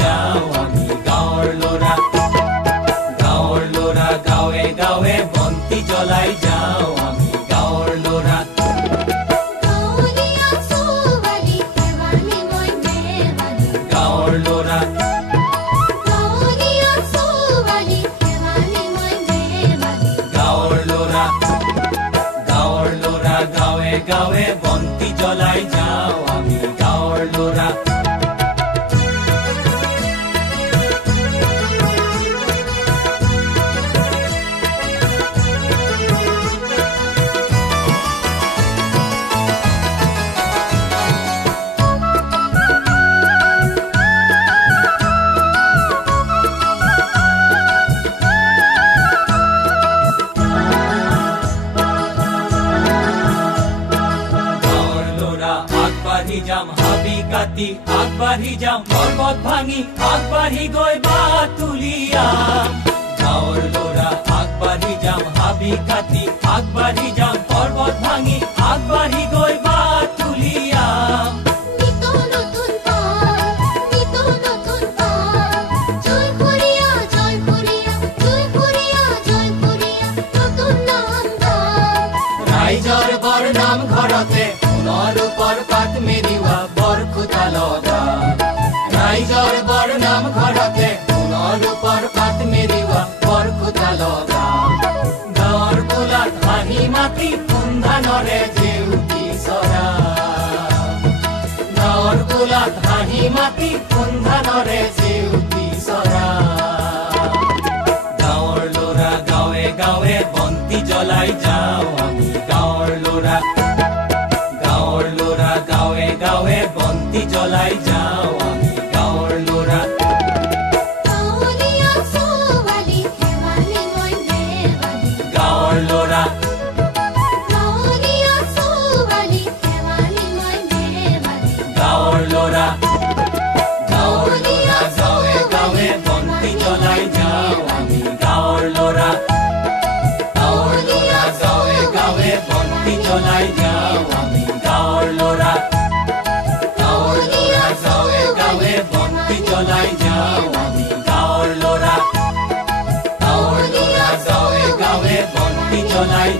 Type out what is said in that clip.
যাওঁ আমি গাঁৱৰ ল'ৰা গাঁৱে গাঁৱে বন্তি জ্বলাই যাওঁ আমি গাঁৱৰ ল'ৰা গাঁৱৰ ল'ৰা গাঁৱে গাঁৱে বন্তি জ্বলাই যাওঁ আমি গাঁৱৰ ল'ৰা যাম হাবি কাটি আগবাঢ়ি যাম পৰ্বত ভাঙি আগবাঢ়ি গৈ বাট তুলিয়া গাঁৱৰ ল'ৰা আগবাঢ়ি যাম হাবি কাটি আগবাঢ়ি যাম পৰ্বত ভাঙি আগবাঢ়ি গৈ বাট তুলিয়া ৰাইজৰ বৰ নাম ঘৰতে ৰূপৰ পাত মেৰিওৱা বৰখুটা লগা ৰাইজৰ বৰ নাম ঘৰতে ৰূপৰ পাত মেৰিওৱা বৰখুটা লগা গাঁৱৰ কোলাত হাঁহি মাতি সন্ধানৰে জেউতি চৰা গাঁৱৰ কোলাত হাঁহি মাতি সন্ধানৰে জেউতি চৰা গাঁৱৰ ল'ৰা গাঁৱে গাঁৱে বন্তি জ্বলাই যাওঁ আমি গাঁৱৰ ল'ৰা গাঁৱে গাঁৱে বন্তি জ্বলাই যাওঁ আমি গাঁৱৰ ল'ৰা গাঁৱৰ ল'ৰা গাঁৱৰ ল'ৰা গাঁৱে গাঁৱে বন্তি জ্বলাই যাওঁ আমি গাঁৱৰ ল'ৰা গাঁৱে গাঁৱে বন্তি জ্বলাই যাওঁ আমি গাঁৱৰ ল'ৰা বন্তি জ্বলাই যাওঁ আমি গাঁৱৰ ল'ৰা গাঁৱে গাঁৱে বন্তি জ্বলাই